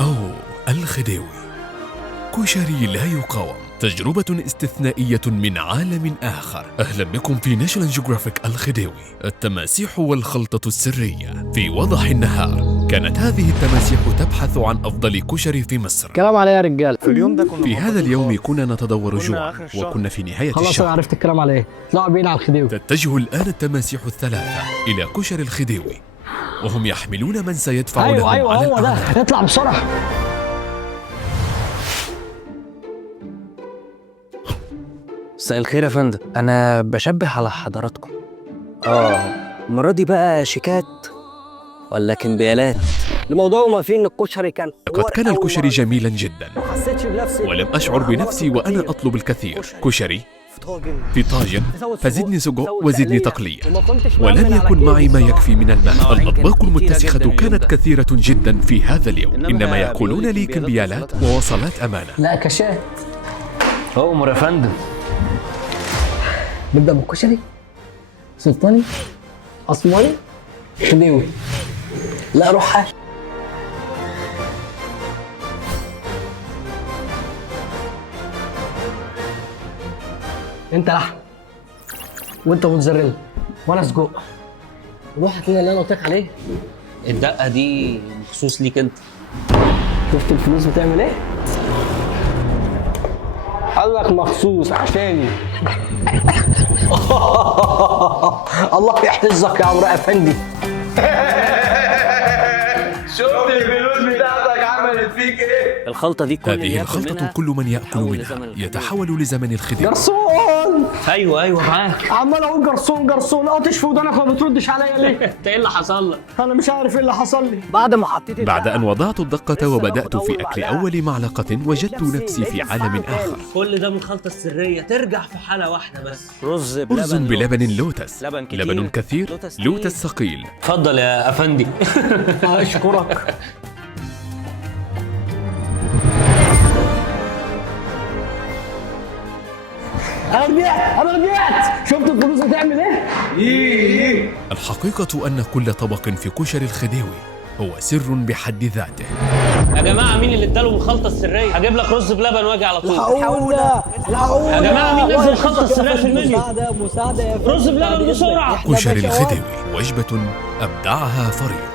أوه، الخديوي، كشري لا يقاوم، تجربة استثنائية من عالم آخر. أهلا بكم في ناشونال جيوغرافيك. الخديوي، التماسيح والخلطة السرية. في وضح النهار كانت هذه التماسيح تبحث عن أفضل كشري في مصر. كلام عليه يا رجال. في هذا اليوم كنا نتدور جوعا، وكنا في نهاية خلاص الشهر. انا عرفت الكلام على ايه. اطلعوا بينا على الخديوي. تتجه الآن التماسيح الثلاثة إلى كشري الخديوي، وهم يحملون من سيدفع لهم ايوه على هو الأعلى. ده، اطلع بسرعه. مساء الخير يا فندم، أنا بشبه على حضراتكم. المرة دي بقى شيكات ولا كمبيالات؟ الموضوع ما فيه ان الكشري كان لقد كان الكشري جميلا جدا، ما حسيتش بنفسي ولم أشعر بنفسي وأنا أطلب الكثير. كشري في طاجن، فزدني سجق وزدني تقلية، ولم يكن معي ما يكفي من الماء. الأطباق المتسخة كانت كثيرة جدا في هذا اليوم، إنما يأكلون لي كمبيالات ووصلات أمانة. لا كشاف. أؤمر يا فندم. نبدا بالكشري. سلطاني، اسمري، خديوي. لا روح. انت لحم وانت موتزاريلا وانا سجق. روح هات لنا اللي انا قلت لك عليه. الدقة دي مخصوص ليك أنت. شفت الفلوس بتعمل ايه؟ قال لك مخصوص عشاني. الله يحفظك يا عمرو افندي. شفت الفلوس بتاعتك عملت فيك ايه؟ الخلطة دي كل اللي هذه ياكل الخلطة منها كل من يأكل يتحول منها لزمن الخديوي. يتحول لزمن الخديوي. جرسون. أيوه معاك. عمال اقول جرسون جرسون، قاطش في ودانك وما بتردش عليا ليه؟ أنت إيه اللي حصل لك؟ انا مش عارف ايه اللي حصل لي. بعد ما حطيت بعد أن وضعت الدقة وبدأت في أكل أول معلقة، وجدت نفسي في عالم آخر. كل ده من الخلطة السرية، ترجع في حالة واحدة بس. رز أرز بلبن لوتس، لبن كتير، لبن كثير، لوتس لوتس ثقيل. اتفضل يا أفندي. اشكرك. انا رجعت. شفت الفلوس بتعمل ايه؟ الحقيقة أن كل طبق في كشري الخديوي هو سر بحد ذاته. يا جماعة مين اللي اداله الخلطة السرية؟ هجيب لك رز بلبن واجي على طول. الحقونا يا جماعة مين نزل الخلطة السرية في المنيو؟ مساعدة يا رز بلبن بسرعة. كشري الخديوي، وجبة أبدعها فريق.